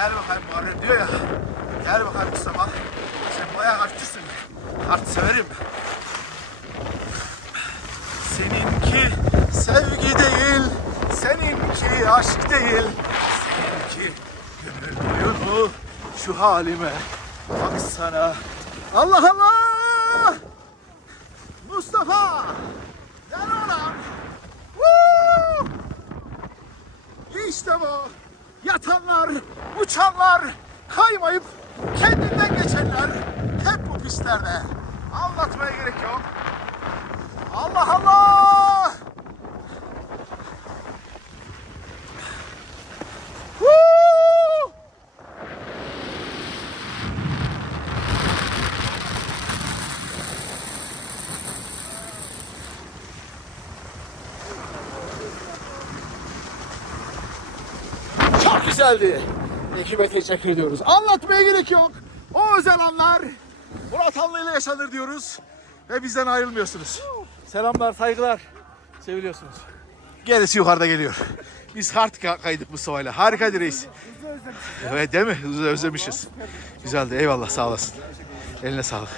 Gel bakayım Muharrem diyor ya. Gel bakayım Mustafa. Sen bayağı artistsin. Art severim. Seninki sevgi değil, seninki aşk değil. Seninki doyur mu şu halime? Baksana. Allah Allah! Mustafa! Gel oğlum! Woo! İşte bu. Yatanlar, uçanlar, kaymayıp kendinden geçenler hep bu pistlerde. Anlatmaya gerek yok. Allah Allah! Woo! Çok güzeldi. Ekibe teşekkür ediyoruz. Anlatmaya gerek yok. O özel anlar Murat Anlı ile yaşanır diyoruz. Ve bizden ayrılmıyorsunuz. Selamlar, saygılar. Seviliyorsunuz. Gerisi yukarıda geliyor. Biz hard ka- kaydık Mustafa'yla. Harikaydı reis. Evet değil mi? Özlemişiz. Güzeldi. Eyvallah sağ olasın. Eline sağlık.